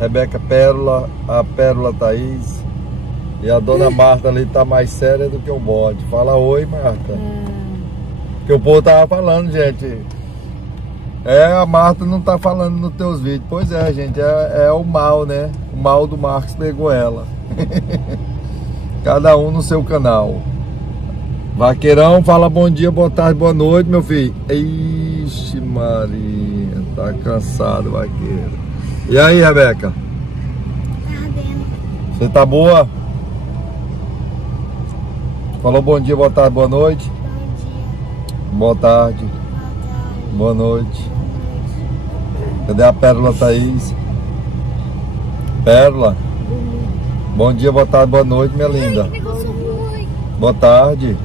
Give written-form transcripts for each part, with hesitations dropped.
Rebeca Pérola, a Pérola Thaís. E a dona Marta ali tá mais séria do que o bode. Fala oi, Marta. Que o povo tava falando, gente. A Marta não tá falando nos teus vídeos. Pois é, gente, é o mal, né? O mal do Marcos pegou ela. Cada um no seu canal. Vaqueirão, fala bom dia, boa tarde, boa noite, meu filho. Ixi, Maria, tá cansado, vaqueiro. E aí, Rebeca? Tá ardendo. Você tá boa? Falou bom dia, boa tarde, boa noite. Bom dia. Boa tarde, Boa tarde. boa noite. Boa noite. Cadê a Pérola Thaís? Pérola, bom dia, boa tarde, boa noite, minha linda. Que negócio ruim. Boa tarde.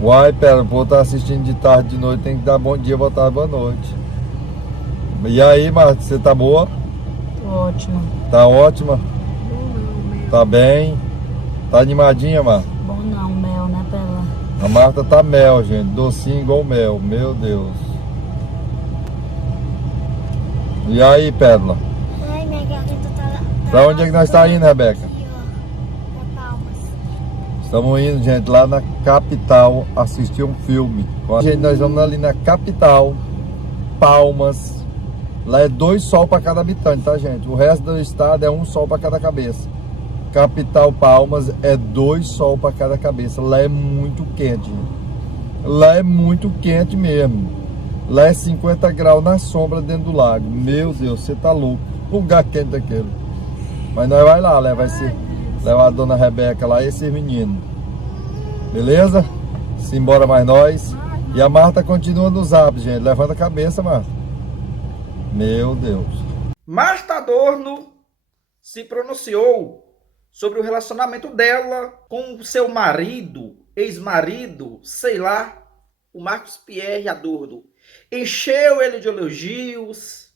Uai, Pérola, o povo tá assistindo de tarde, de noite, tem que dar bom dia, boa tarde, boa noite. E aí, Marta, você tá boa? Ótimo. Tá ótima? Bom não, meu. Tá bem? Tá animadinha, Marta? Bom não, mel, né, Pérola? A Marta tá mel, gente, docinho igual mel, meu Deus. E aí, Pérola? Ai, minha garganta tá... Pra onde é que nós tá indo, Rebeca? Aqui, ó. Pra Palmas. Estamos indo, gente, lá na capital assistir um filme. Gente, nós vamos ali na capital, Palmas. Lá é 2 sol para cada habitante, tá, gente? O resto do estado é 1 sol para cada cabeça. Capital Palmas é 2 sol para cada cabeça. Lá é muito quente, gente. Lá é muito quente mesmo. Lá é 50 graus na sombra dentro do lago. Meu Deus, você tá louco. Lugar quente daquele. Mas nós vai lá, levar a dona Rebeca lá e esses meninos. Beleza? Simbora mais nós. E a Marta continua no zap, gente. Levanta a cabeça, Marta. Meu Deus. Marta Adorno se pronunciou sobre o relacionamento dela com o seu marido, ex-marido, sei lá, o Marcos Pierre Adorno. Encheu ele de elogios,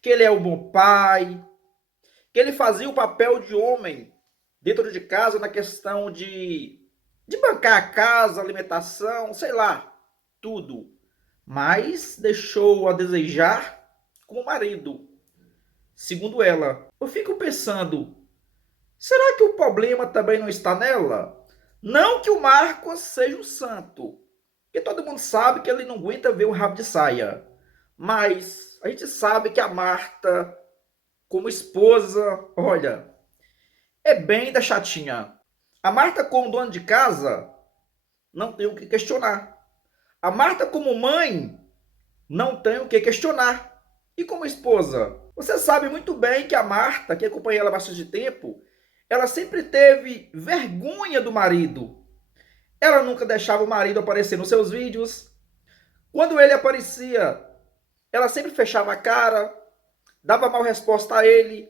que ele é um bom pai, que ele fazia o papel de homem dentro de casa na questão de bancar a casa, alimentação, sei lá, tudo. Mas deixou a desejar como marido, segundo ela. Eu fico pensando, será que o problema também não está nela? Não que o Marcos seja um santo, porque todo mundo sabe que ele não aguenta ver um rabo de saia. Mas a gente sabe que a Marta, como esposa, olha, é bem da chatinha. A Marta, como dona de casa, não tem o que questionar. A Marta, como mãe, não tem o que questionar. E como esposa, você sabe muito bem que a Marta, que acompanha ela há bastante tempo, ela sempre teve vergonha do marido. Ela nunca deixava o marido aparecer nos seus vídeos. Quando ele aparecia, ela sempre fechava a cara, dava mal resposta a ele.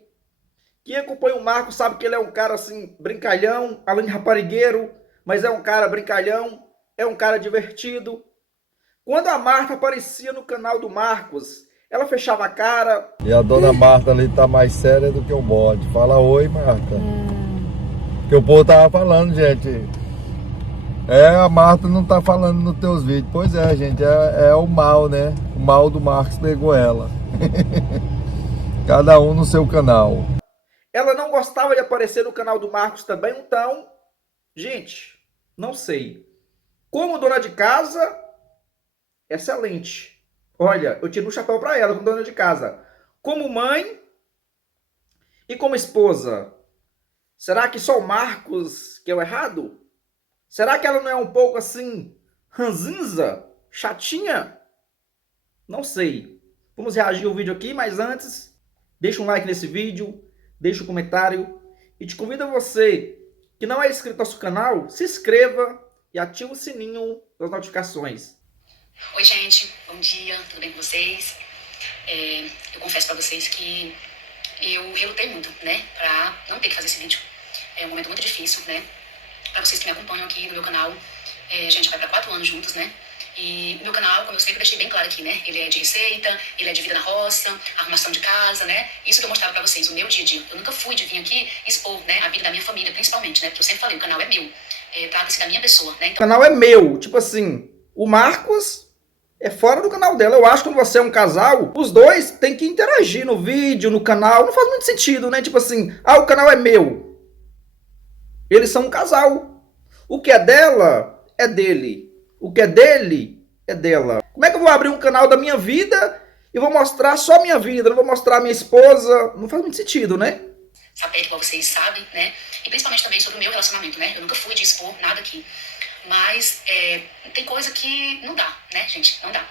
Quem acompanha o Marcos sabe que ele é um cara assim, brincalhão, além de raparigueiro, mas é um cara brincalhão, é um cara divertido. Quando a Marta aparecia no canal do Marcos, ela fechava a cara. E a dona Marta ali tá mais séria do que o bode. Fala oi, Marta. Que o povo tava falando, gente. A Marta não tá falando nos teus vídeos. Pois é, gente, é o mal, né? O mal do Marcos pegou ela. Cada um no seu canal. Ela não gostava de aparecer no canal do Marcos também, então, gente, não sei. Como dona de casa, excelente. Olha, eu tiro um chapéu para ela como dona de casa. Como mãe e como esposa, será que só o Marcos que é o errado? Será que ela não é um pouco assim, ranzinza, chatinha? Não sei. Vamos reagir ao vídeo aqui, mas antes, deixa um like nesse vídeo, deixa um comentário e te convido a você que não é inscrito no nosso canal, se inscreva e ative o sininho das notificações. Oi gente, bom dia, tudo bem com vocês? Eu confesso pra vocês que eu relutei muito, né, pra não ter que fazer esse vídeo. É um momento muito difícil, né, pra vocês que me acompanham aqui no meu canal. A gente vai pra 4 anos juntos, né, e meu canal, como eu sempre deixei bem claro aqui, né, ele é de receita, ele é de vida na roça, arrumação de casa, né, isso que eu mostrava pra vocês, o meu dia a dia. Eu nunca fui de vir aqui expor, né, a vida da minha família, principalmente, né, porque eu sempre falei, o canal é meu, trata-se da minha pessoa, né. O canal é meu, tipo assim, o Marcos, é fora do canal dela. Eu acho que quando você é um casal, os dois têm que interagir no vídeo, no canal. Não faz muito sentido, né? Tipo assim, o canal é meu. Eles são um casal. O que é dela é dele. O que é dele é dela. Como é que eu vou abrir um canal da minha vida e vou mostrar só a minha vida? Não vou mostrar a minha esposa? Não faz muito sentido, né? Saber, igual vocês sabem, né? E principalmente também sobre o meu relacionamento, né? Eu nunca fui de expor nada aqui. Mas tem coisa que não dá, né, gente? Não dá.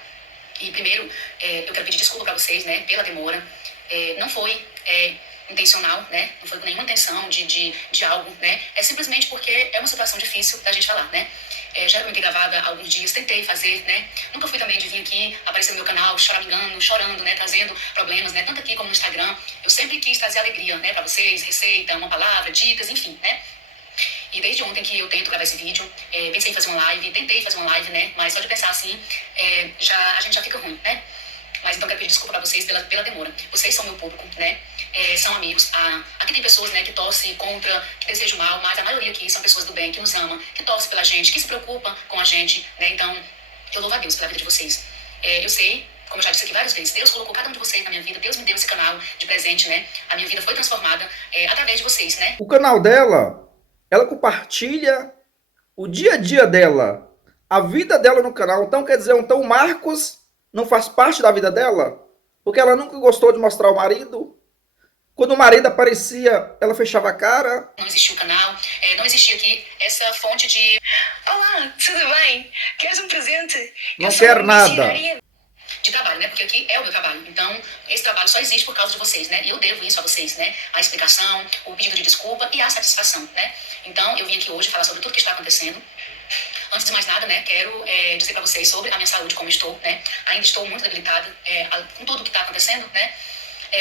E primeiro, eu quero pedir desculpa pra vocês, né? Pela demora. Não foi intencional, né? Não foi com nenhuma intenção de algo, né? É simplesmente porque é uma situação difícil da gente falar, né? Já me gravada há alguns dias, tentei fazer, né? Nunca fui também de vir aqui, aparecer no meu canal, choramingando, chorando, né? Trazendo problemas, né? Tanto aqui como no Instagram. Eu sempre quis trazer alegria, né? Pra vocês, receita, uma palavra, dicas, enfim, né? E desde ontem que eu tento gravar esse vídeo, pensei em fazer uma live, tentei fazer uma live, né? Mas só de pensar assim, a gente já fica ruim, né? Mas então quero pedir desculpa pra vocês pela demora. Vocês são meu público, né? São amigos. Aqui tem pessoas, né, que torcem contra, que desejam mal, mas a maioria aqui são pessoas do bem, que nos ama, que torcem pela gente, que se preocupa com a gente, né? Então, eu louvo a Deus pela vida de vocês. Eu sei, como eu já disse aqui várias vezes, Deus colocou cada um de vocês na minha vida, Deus me deu esse canal de presente, né? A minha vida foi transformada através de vocês, né? O canal dela, ela compartilha o dia a dia dela, a vida dela no canal. Então, quer dizer, então o Marcos não faz parte da vida dela? Porque ela nunca gostou de mostrar o marido? Quando o marido aparecia, ela fechava a cara? Não existia o canal, não existia aqui essa fonte de... Olá, tudo bem? Queres um presente? Não quero nada. De trabalho, né? Porque aqui é o meu trabalho. Então, esse trabalho só existe por causa de vocês, né? E eu devo isso a vocês, né? A explicação, o pedido de desculpa e a satisfação, né? Então, eu vim aqui hoje falar sobre tudo que está acontecendo. Antes de mais nada, né, quero dizer para vocês sobre a minha saúde, como estou, né? Ainda estou muito debilitada com tudo que está acontecendo, né?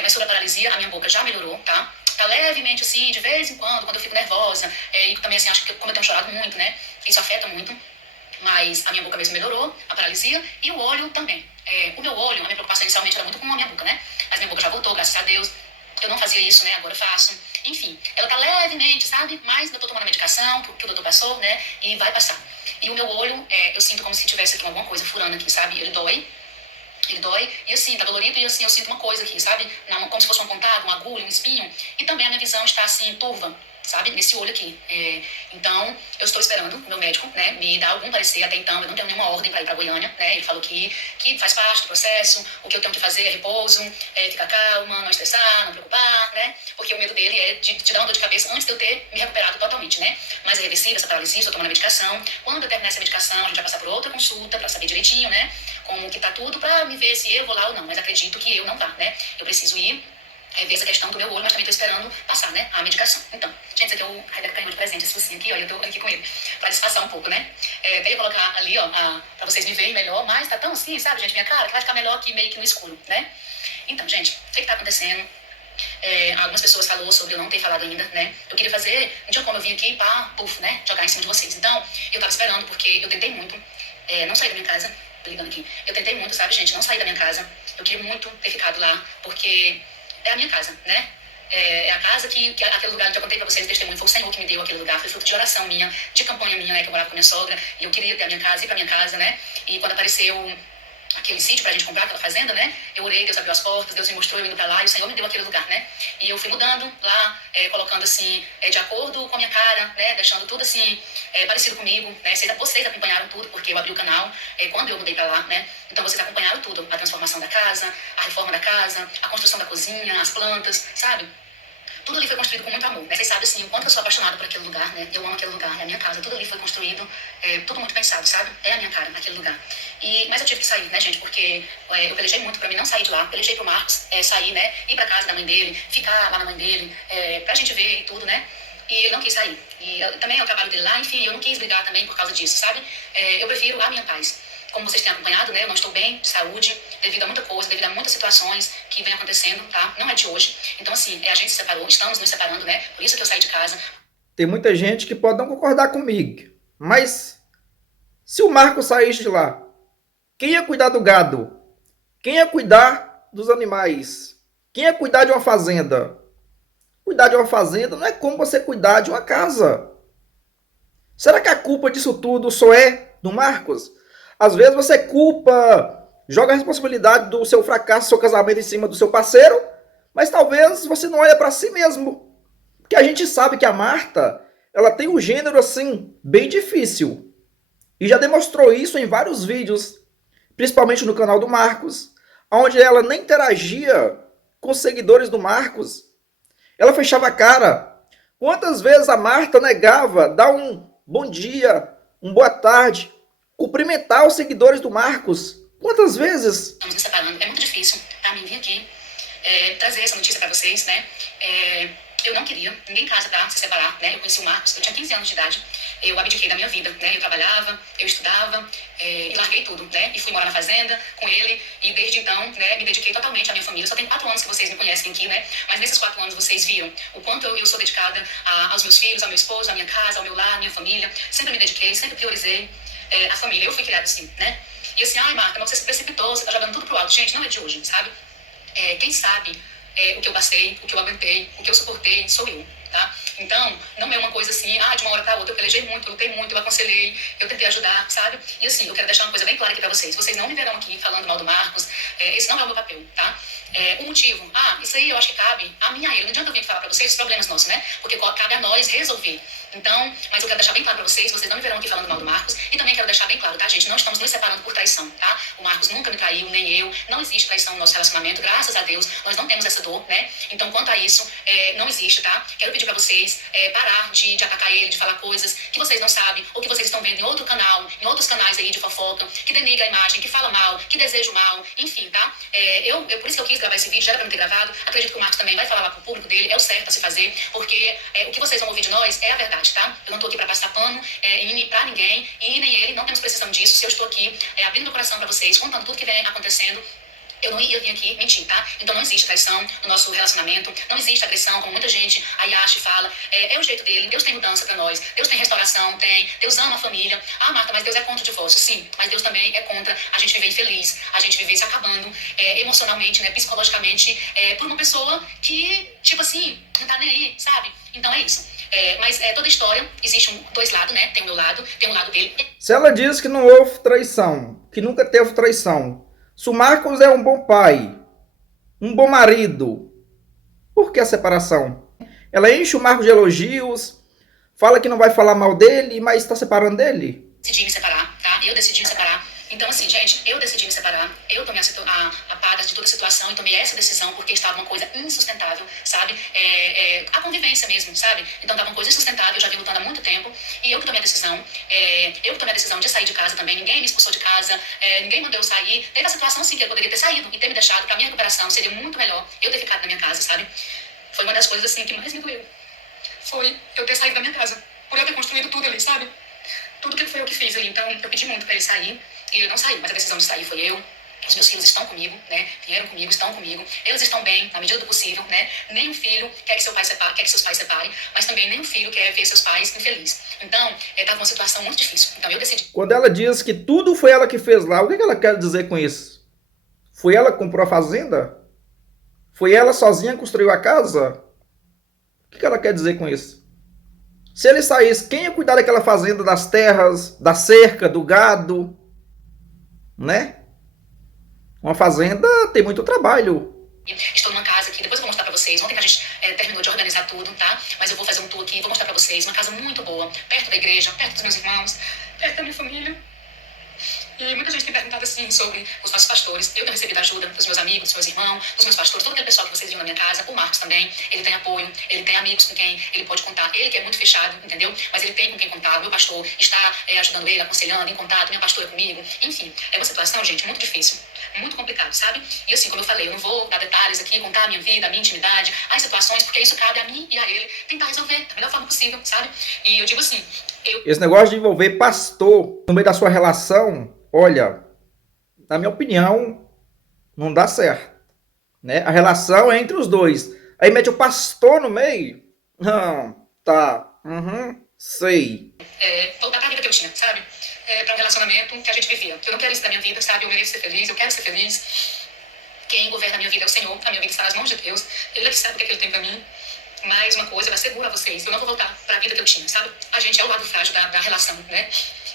Mas sobre a paralisia, a minha boca já melhorou, tá? Tá levemente assim, de vez em quando eu fico nervosa, e também assim, acho que como eu tenho chorado muito, né? Isso afeta muito. Mas a minha boca mesmo melhorou, a paralisia, e o olho também. O meu olho, a minha preocupação inicialmente era muito com a minha boca, né? Mas minha boca já voltou, graças a Deus. Eu não fazia isso, né? Agora eu faço. Enfim, ela tá levemente, sabe? Mas eu tô tomando a medicação que o doutor passou, né? E vai passar. E o meu olho, eu sinto como se tivesse aqui alguma coisa furando aqui, sabe? Ele dói, e assim, tá dolorido, e assim, eu sinto uma coisa aqui, sabe? Como se fosse uma pontada, uma agulha, um espinho. E também a minha visão está assim, turva, sabe? Nesse olho aqui. Então, eu estou esperando o meu médico, né, me dar algum parecer. Até então, eu não tenho nenhuma ordem para ir para Goiânia, né? Ele falou que faz parte do processo, o que eu tenho que fazer é repouso, ficar calma, não estressar, não preocupar, né? Porque o medo dele é de dar uma dor de cabeça antes de eu ter me recuperado totalmente, né? Mas é reversível essa paralisia, estou tomando a medicação. Quando eu terminar essa medicação, a gente vai passar por outra consulta para saber direitinho, né? Como que tá tudo, para me ver se eu vou lá ou não. Mas acredito que eu não vá, né? Eu preciso ir ver essa questão do meu olho, mas também tô esperando passar, né, a medicação. Então, gente, esse aqui é o Rebeca ganhou de presente, esse focinho aqui, ó, e eu tô aqui com ele, pra disfarçar um pouco, né. Até ia colocar ali, ó, pra vocês me verem melhor, mas tá tão assim, sabe, gente, minha cara, que vai ficar melhor aqui meio que no escuro, né. Então, gente, o que tá acontecendo? Algumas pessoas falaram sobre eu não ter falado ainda, né. Eu queria fazer, não tinha como eu vir aqui e pá, puf, né, jogar em cima de vocês. Então, eu tava esperando, porque eu tentei muito, não sair da minha casa, tô ligando aqui, eu tentei muito, sabe, gente, não sair da minha casa. Eu queria muito ter ficado lá, porque é a minha casa, né? É a casa que aquele lugar que eu contei pra vocês, testemunho, foi o Senhor que me deu aquele lugar, foi fruto de oração minha, de campanha minha, né? Que eu morava com minha sogra, e eu queria ter a minha casa, ir pra minha casa, né? E quando apareceu aquele sítio pra gente comprar, aquela fazenda, né? Eu orei, Deus abriu as portas, Deus me mostrou eu indo pra lá, e o Senhor me deu aquele lugar, né? E eu fui mudando lá, colocando assim, de acordo com a minha cara, né? Deixando tudo assim, parecido comigo, né? Vocês acompanharam tudo, porque eu abri o canal quando eu mudei pra lá, né? Então vocês acompanharam tudo, a transformação da casa, a reforma da casa, a construção da cozinha, as plantas, sabe? Tudo ali foi construído com muito amor, né? Vocês sabem, assim, o quanto eu sou apaixonada por aquele lugar, né? Eu amo aquele lugar, é a minha casa. Tudo ali foi construído, tudo muito pensado, sabe? É a minha cara, aquele lugar. Mas eu tive que sair, né, gente? Porque eu pelejei muito pra mim não sair de lá. Pelejei pro Marcos sair, né? Ir pra casa da mãe dele, ficar lá na mãe dele, pra gente ver e tudo, né? E ele não quis sair. Também é o trabalho dele lá, enfim, eu não quis brigar também por causa disso, sabe? Eu prefiro a minha paz. Como vocês têm acompanhado, né, eu não estou bem de saúde, devido a muita coisa, devido a muitas situações que vem acontecendo, tá? Não é de hoje. Então, assim, a gente se separou, estamos nos separando, né? Por isso que eu saí de casa. Tem muita gente que pode não concordar comigo, mas se o Marcos saísse de lá, quem ia cuidar do gado? Quem ia cuidar dos animais? Quem ia cuidar de uma fazenda? Cuidar de uma fazenda não é como você cuidar de uma casa. Será que a culpa disso tudo só é do Marcos? Às vezes você culpa joga a responsabilidade do seu fracasso, do seu casamento em cima do seu parceiro, mas talvez você não olhe para si mesmo. Porque a gente sabe que a Marta, ela tem um gênero assim, bem difícil. E já demonstrou isso em vários vídeos, principalmente no canal do Marcos, onde ela nem interagia com os seguidores do Marcos. Ela fechava a cara. Quantas vezes a Marta negava dar um bom dia, uma boa tarde, cumprimentar os seguidores do Marcos? Quantas vezes? Estamos nos separando. É muito difícil para mim vir aqui trazer essa notícia para vocês, né? Eu não queria, ninguém em casa para se separar, né? Eu conheci o Marcos, eu tinha 15 anos de idade, eu abdiquei da minha vida, né? Eu trabalhava, eu estudava e larguei tudo, né? E fui morar na fazenda com ele e desde então, né, me dediquei totalmente à minha família. Só tem 4 anos que vocês me conhecem aqui, né? Mas nesses 4 anos vocês viram o quanto eu sou dedicada aos meus filhos, ao meu esposo, à minha casa, ao meu lar, à minha família. Sempre me dediquei, sempre priorizei a família. Eu fui criada assim, né? E assim, ai Marta, mas você se precipitou, você tá jogando tudo pro alto. Gente, não é de hoje, sabe? Quem sabe o que eu passei, o que eu aguentei, o que eu suportei, sou eu, tá? Então, não é uma coisa assim, de uma hora para outra, eu pelejei muito, eu lutei muito, eu aconselhei, eu tentei ajudar, sabe? E assim, eu quero deixar uma coisa bem clara aqui para vocês. Vocês não me verão aqui falando mal do Marcos, esse não é o meu papel, tá? O motivo, isso aí eu acho que cabe a mim e a ele. Não adianta eu vir falar para vocês os problemas nossos, né? Porque cabe a nós resolver. Então, mas eu quero deixar bem claro para vocês não me verão aqui falando mal do Marcos. E também quero deixar bem claro, tá, gente? Não estamos nos separando por traição, tá? O Marcos nunca me traiu, nem eu. Não existe traição no nosso relacionamento, graças a Deus. Nós não temos essa dor, né? Então, quanto a isso, não existe, tá? Quero pedir para vocês parar de atacar ele, de falar coisas que vocês não sabem, ou que vocês estão vendo em outro canal, em outros canais aí de fofoca, que denigra a imagem, que fala mal, que deseja o mal, enfim, tá? Por isso que eu quis gravar esse vídeo, já era pra me ter gravado. Acredito que o Marcos também vai falar lá pro público dele, é o certo a se fazer, porque o que vocês vão ouvir de nós é a verdade, tá? Eu não tô aqui pra passar pano e pra ninguém, e nem ele, não temos precisão disso. Se eu estou aqui abrindo meu coração pra vocês, contando tudo que vem acontecendo, eu não ia vir aqui mentir, tá? Então não existe traição no nosso relacionamento, não existe agressão, como muita gente aí acha e fala. É o jeito dele, Deus tem mudança pra nós, Deus tem restauração, Deus ama a família. Marta, mas Deus é contra o divórcio. Sim, mas Deus também é contra a gente viver infeliz, a gente viver se acabando emocionalmente, né, psicologicamente, por uma pessoa que, tipo assim, não tá nem aí, sabe? Então é isso. Mas toda história, existe dois lados, né? Tem o meu lado, tem o lado dele. Se ela diz que não houve traição, que nunca teve traição, se o Marcos é um bom pai, um bom marido, por que a separação? Ela enche o Marcos de elogios, fala que não vai falar mal dele, mas está separando dele. Decidi me separar, tá? Eu decidi me separar. Então, assim, gente, eu decidi me separar. Eu tomei a par de toda a situação e tomei essa decisão porque estava uma coisa insustentável, sabe? A convivência mesmo, sabe? Então, estava uma coisa insustentável, eu já vim lutando há muito tempo. E eu que tomei a decisão. Eu que tomei a decisão de sair de casa também. Ninguém me expulsou de casa, ninguém mandou eu sair. Teve a situação, sim, que eu poderia ter saído e ter me deixado pra minha recuperação. Seria muito melhor eu ter ficado na minha casa, sabe? Foi uma das coisas, assim, que mais me doeu. Foi eu ter saído da minha casa. Por eu ter construído tudo ali, sabe? Tudo que foi eu que fiz ali. Então, eu pedi muito pra ele sair. E ele não saiu, mas a decisão de sair foi eu. Os meus filhos estão comigo, né? Vieram comigo, estão comigo. Eles estão bem, na medida do possível, né? Nenhum filho quer que seus pais separem, mas também nenhum filho quer ver seus pais infelizes. Então, estava uma situação muito difícil. Então, eu decidi. Quando ela diz que tudo foi ela que fez lá, o que ela quer dizer com isso? Foi ela que comprou a fazenda? Foi ela sozinha que construiu a casa? O que ela quer dizer com isso? Se ele saísse, quem ia cuidar daquela fazenda, das terras, da cerca, do gado? Né? Uma fazenda tem muito trabalho. Estou numa casa aqui, depois eu vou mostrar pra vocês. Ontem que a gente terminou de organizar tudo, tá? Mas eu vou fazer um tour aqui, vou mostrar pra vocês. Uma casa muito boa, perto da igreja, perto dos meus irmãos, perto da minha família. E muita gente tem perguntado assim sobre os nossos pastores. Eu tenho recebido ajuda dos meus amigos, dos meus irmãos, dos meus pastores, todo aquele pessoal que vocês viram na minha casa. O Marcos também, ele tem apoio, ele tem amigos com quem ele pode contar. Ele que é muito fechado, entendeu? Mas ele tem com quem contar. O meu pastor está ajudando ele, aconselhando, em contato. Minha pastora é comigo. Enfim, é uma situação, gente, muito difícil, muito complicado, sabe? E assim, como eu falei, eu não vou dar detalhes aqui, contar a minha vida, a minha intimidade, as situações, porque isso cabe a mim e a ele tentar resolver da melhor forma possível, sabe? E eu digo assim, Esse negócio de envolver pastor no meio da sua relação, olha, na minha opinião, não dá certo, né? A relação é entre os dois. Aí mete o pastor no meio. Não, tá. Sei. Voltar pra vida que eu tinha, sabe? Pra um relacionamento que a gente vivia. Eu não quero isso da minha vida, sabe? Eu mereço ser feliz, eu quero ser feliz. Quem governa a minha vida é o Senhor. A minha vida está nas mãos de Deus. Ele é que sabe o que Ele tem pra mim. Mas uma coisa, eu asseguro a vocês, eu não vou voltar pra vida que eu tinha, sabe? A gente é o lado frágil da relação, né?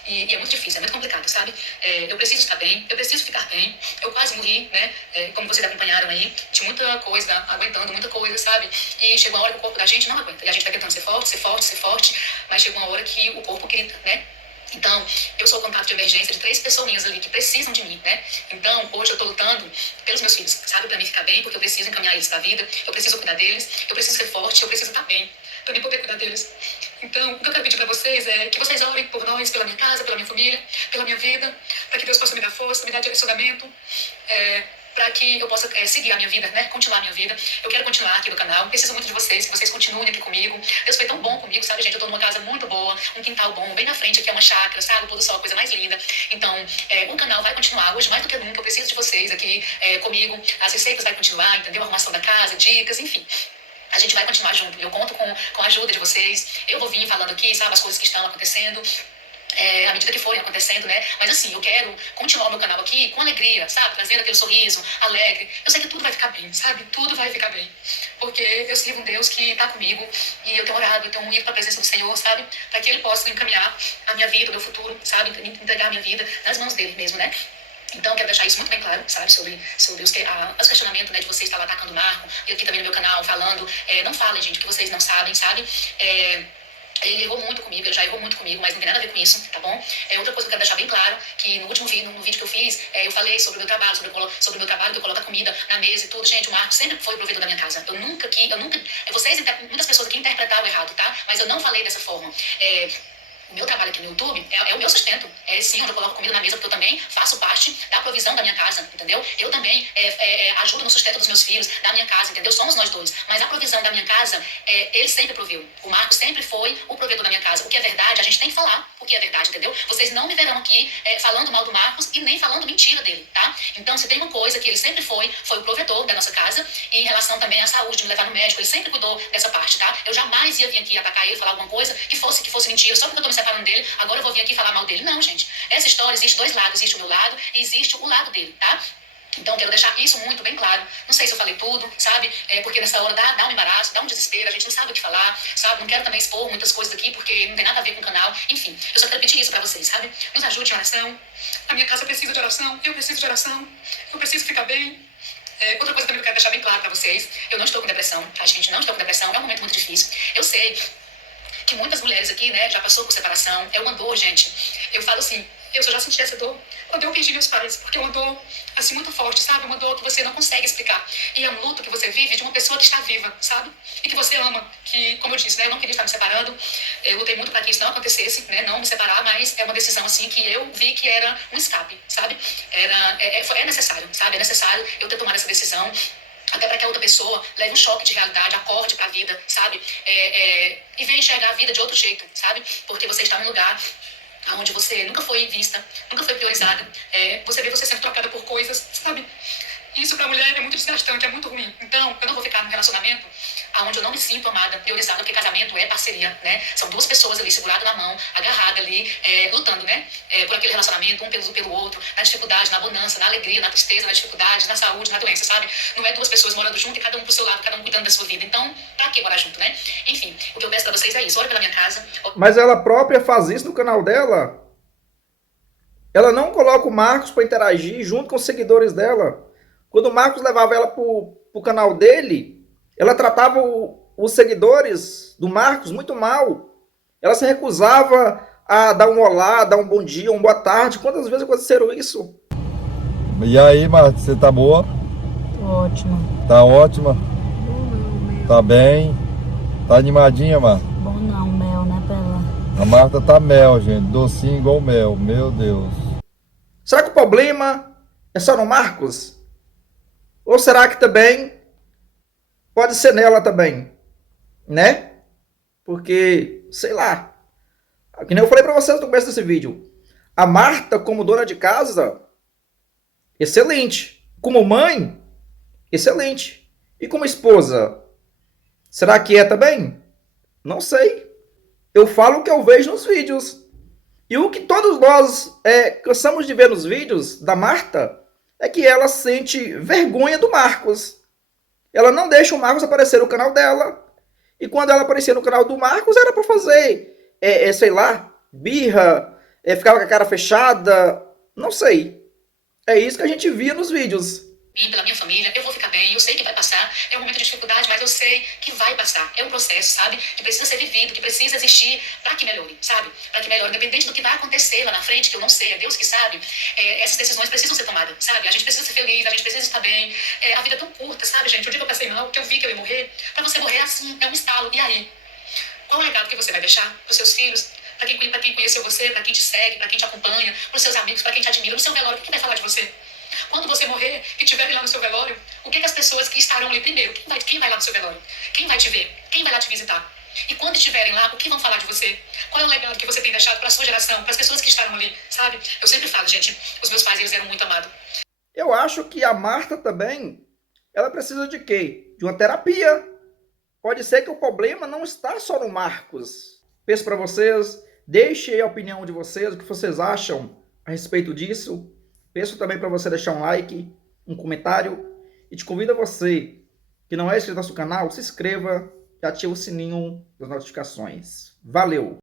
E é muito difícil, é muito complicado, sabe? Eu preciso estar bem, eu preciso ficar bem. Eu quase morri, né? Como vocês acompanharam aí, tinha muita coisa, aguentando muita coisa, sabe? E chegou uma hora que o corpo da gente não aguenta. E a gente vai tentando ser forte, ser forte, ser forte, mas chegou uma hora que o corpo grita, né? Então, eu sou o contato de emergência de 3 pessoinhas ali que precisam de mim, né? Então, hoje eu tô lutando pelos meus filhos, sabe? Pra mim ficar bem, porque eu preciso encaminhar eles pra vida, eu preciso cuidar deles, eu preciso ser forte, eu preciso estar bem, pra mim poder cuidar deles. Então, o que eu quero pedir pra vocês é que vocês orem por nós, pela minha casa, pela minha família, pela minha vida, pra que Deus possa me dar força, me dar direcionamento, para que eu possa seguir a minha vida, né? Continuar a minha vida. Eu quero continuar aqui no canal. Preciso muito de vocês, que vocês continuem aqui comigo. Deus foi tão bom comigo, sabe, gente? Eu tô numa casa muito boa, um quintal bom, bem na frente aqui é uma chácara, sabe? O pôr do sol, a coisa mais linda. Então, o canal vai continuar. Hoje, mais do que nunca, eu preciso de vocês aqui comigo. As receitas vai continuar, entendeu? A arrumação da casa, dicas, enfim. A gente vai continuar junto. Eu conto com a ajuda de vocês. Eu vou vir falando aqui, sabe, as coisas que estão acontecendo. À medida que forem acontecendo, né? Mas assim, eu quero continuar o meu canal aqui com alegria, sabe? Trazendo aquele sorriso alegre. Eu sei que tudo vai ficar bem, sabe? Tudo vai ficar bem. Porque eu sirvo um Deus que tá comigo e eu tenho orado, eu tenho ido pra presença do Senhor, sabe? Para que Ele possa encaminhar a minha vida, o meu futuro, sabe? Entregar a minha vida nas mãos dele mesmo, né? Então, eu quero deixar isso muito bem claro, sabe, sobre os questionamentos, né, de vocês estar lá atacando o Marco, e aqui também no meu canal falando, não falem, gente, o que vocês não sabem, sabe? Ele errou muito comigo, ele já errou muito comigo, mas não tem nada a ver com isso, tá bom? Outra coisa que eu quero deixar bem claro, que no último vídeo, no vídeo que eu fiz, eu falei sobre o meu trabalho, sobre o meu trabalho, que eu coloco a comida na mesa e tudo. Gente, o Marco sempre foi o provedor da minha casa. Muitas pessoas aqui interpretaram errado, tá? Mas eu não falei dessa forma. O meu trabalho aqui no YouTube é o meu sustento. É sim onde eu coloco comida na mesa, porque eu também faço parte da provisão da minha casa, entendeu? Eu também ajudo no sustento dos meus filhos, da minha casa, entendeu? Somos nós dois. Mas a provisão da minha casa, ele sempre proveu. O Marcos sempre foi o provedor da minha casa. O que é verdade, a gente tem que falar o que é verdade, entendeu? Vocês não me verão aqui falando mal do Marcos e nem falando mentira dele, tá? Então, se tem uma coisa que ele sempre foi o provedor da nossa casa, e em relação também à saúde, de me levar no médico, ele sempre cuidou dessa parte, tá? Eu jamais ia vir aqui atacar ele, falar alguma coisa que fosse mentira, só porque eu tô me separando dele, agora eu vou vir aqui falar mal dele. Não, gente. Essa história existe 2 lados. Existe o meu lado e existe o lado dele, tá? Então, quero deixar isso muito bem claro. Não sei se eu falei tudo, sabe? Porque nessa hora dá um embaraço, dá um desespero, a gente não sabe o que falar, sabe? Não quero também expor muitas coisas aqui, porque não tem nada a ver com o canal. Enfim, eu só quero pedir isso pra vocês, sabe? Nos ajude em oração. A minha casa precisa de oração, eu preciso de oração, eu preciso ficar bem. Outra coisa também que eu quero deixar bem claro pra vocês, eu não estou com depressão, tá, gente? Não estou com depressão, é um momento muito difícil. Eu sei que muitas mulheres aqui, né, já passou por separação. É uma dor, gente. Eu falo assim, eu já senti essa dor quando eu perdi meus pais, porque é uma dor, assim, muito forte, sabe? Uma dor que você não consegue explicar. E é um luto que você vive de uma pessoa que está viva, sabe? E que você ama. Que, como eu disse, né, eu não queria estar me separando. Eu lutei muito para que isso não acontecesse, né, não me separar, mas é uma decisão, assim, que eu vi que era um escape, sabe? É necessário, sabe? É necessário eu ter tomado essa decisão, até para que a outra pessoa leve um choque de realidade, acorde para a vida, sabe? E venha enxergar a vida de outro jeito, sabe? Porque você está num lugar onde você nunca foi vista, nunca foi priorizada. Você vê você sendo trocada por coisas, sabe? Isso para a mulher é muito desgastante, é muito ruim. Então, eu não vou ficar num relacionamento onde eu não me sinto amada, priorizada, porque casamento é parceria, né? São 2 pessoas ali seguradas na mão, agarradas ali, lutando, né? Por aquele relacionamento, um pelo outro, na dificuldade, na bonança, na alegria, na tristeza, na dificuldade, na saúde, na doença, sabe? Não é 2 pessoas morando junto e cada um pro seu lado, cada um cuidando da sua vida. Então, pra que morar junto, né? Enfim, o que eu peço pra vocês é isso. Ore pela minha casa. Mas ela própria faz isso no canal dela. Ela não coloca o Marcos pra interagir junto com os seguidores dela. Quando o Marcos levava ela pro canal dele, ela tratava os seguidores do Marcos muito mal. Ela se recusava a dar um olá, dar um bom dia, uma boa tarde. Quantas vezes aconteceram isso? E aí, Marta, você tá boa? Tô ótima. Tá ótima? Bom não, Mel. Tá bem? Tá animadinha, Marta? Bom não, mel, né, Pela? A Marta tá mel, gente. Docinho igual mel. Meu Deus. Será que o problema é só no Marcos? Ou será que também pode ser nela também? Né? Porque, sei lá. Que nem eu falei pra vocês no começo desse vídeo. A Marta, como dona de casa, excelente. Como mãe, excelente. E como esposa, será que é também? Não sei. Eu falo o que eu vejo nos vídeos. E o que todos nós cansamos de ver nos vídeos da Marta é que ela sente vergonha do Marcos. Ela não deixa o Marcos aparecer no canal dela. E quando ela aparecia no canal do Marcos, era pra fazer, sei lá, birra, ficava com a cara fechada, não sei. É isso que a gente via nos vídeos. Pela minha família, eu vou ficar bem, eu sei que vai passar, é um momento de dificuldade, mas eu sei que vai passar, é um processo, sabe, que precisa ser vivido, que precisa existir para que melhore, sabe, para que melhore, independente do que vai acontecer lá na frente, que eu não sei, é Deus que sabe, essas decisões precisam ser tomadas, sabe, a gente precisa ser feliz, a gente precisa estar bem, a vida é tão curta, sabe, gente, o dia que eu passei mal, que eu vi que eu ia morrer, para você morrer assim, é um estalo, e aí? Qual é o legado que você vai deixar para os seus filhos, para quem conheceu você, para quem te segue, para quem te acompanha, para os seus amigos, para quem te admira, no seu velório, o que vai falar de você? Quando você morrer e estiverem lá no seu velório, o que as pessoas que estarão ali primeiro, quem vai lá no seu velório? Quem vai te ver? Quem vai lá te visitar? E quando estiverem lá, o que vão falar de você? Qual é o legado que você tem deixado para a sua geração, para as pessoas que estarão ali, sabe? Eu sempre falo, gente, os meus pais, eles eram muito amados. Eu acho que a Marta também, ela precisa de quê? De uma terapia. Pode ser que o problema não está só no Marcos. Peço para vocês, deixem a opinião de vocês, o que vocês acham a respeito disso. Peço também para você deixar um like, um comentário e te convido a você que não é inscrito no nosso canal, se inscreva e ative o sininho das notificações. Valeu!